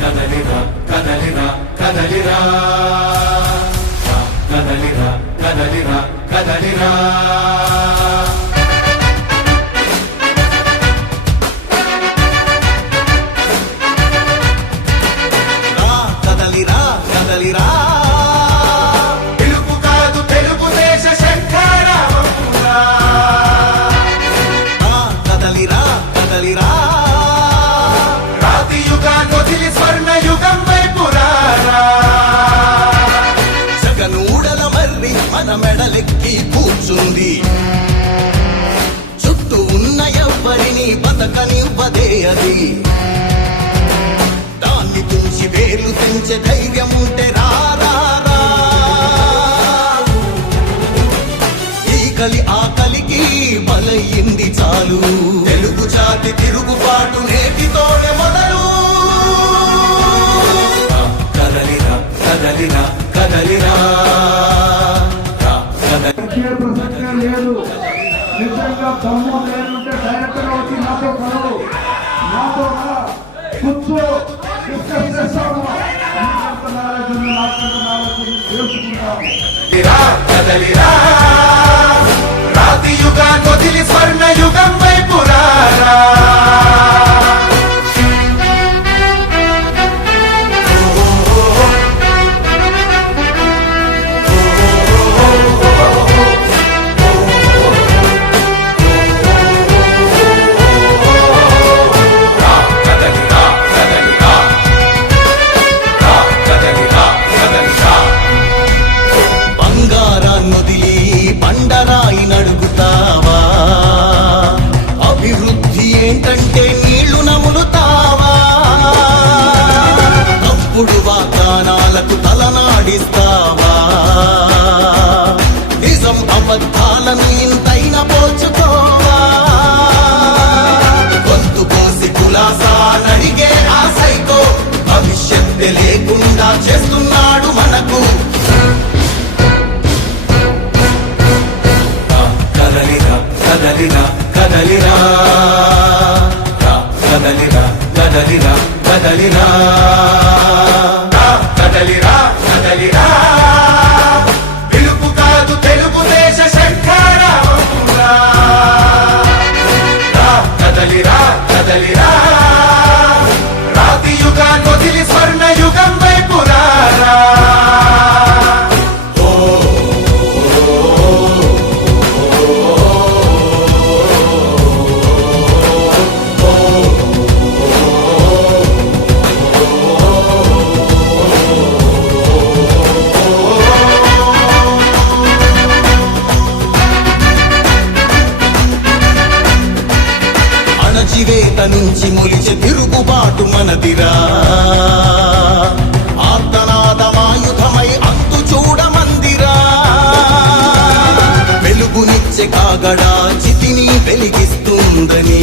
కదలిరా కదలిరా కదలిరా కదలిరా కదలిరా కదలిరా కదలిరా కదలిరా తెలుగు కాదు తెలుగుదేశ శంఖారావమురా కదలిరా కదలిరా రాతి యుగాన్ని వదిలి స్వర్ణ యుగం వైపు రారా జగనూడల మర్రి మన మెడలెక్కి కూర్చుంది చుట్టూ ఉన్న ఎవ్వరిని బతకనివ్వదే అది దాన్ని తుంచి వేలు తెంచే ధైర్యం ఉంటే రారా ఈ కలి ఆకలికి బలయ్యింది చాలు తెలుగు జాతి తిరుగుబాటు నేటితోనే మొదలు కదలిరా కదలిరా కదలిరా ప్రసక్తే లేదు. నిజంగా దమ్ము లేనుంటే డైరెక్ట్ గా వచ్చి నాతో కలవు, నాతో కూర్చో, డిస్కస్ చేస్తాము. నాకంత నాలెడ్జ్ ఉంది, నాకంత నాలెడ్జ్ ఉంది, తెలుసుకుంటాము. కదలిరా రాతి యుగాన్ని వదిలి స్వర్ణ యుగం వైపు రారా బంగారాన్నొదిలి బండరాయి నడుగుతావా అభివృద్ధి ఏంటంటే నీళ్లు నములుతావా తప్పుడు వాగ్దానాలకు తలనాడిస్తావా నిజం అబద్ధాలను ఇంతైనా పోచుకోవా గొంతు కోసి కులాసా నడిగే ఆ సైకో భవిష్యత్తు లేకుండా చేస్తున్నాడు మనకు కదలిరా కదలిరా కదలిరా కదలిరా కదలిరా కదలిరా కదలిరా కదలిరా పిలుపు కాదు తెలుగుదేశ శంఖారావమురా కదలిరా కదలిరా రాతి యుగాన్ని వదిలి స్వర్ణ యుగం వైపు రారా అణచివేత నుంచి మొలిచే తిరుగుబాటు మనదిరా ఆర్తనాదమాయుధమై అంతు చూడమందిరా వెలుగునిచ్చే కాగడా చితిని వెలిగిస్తుందని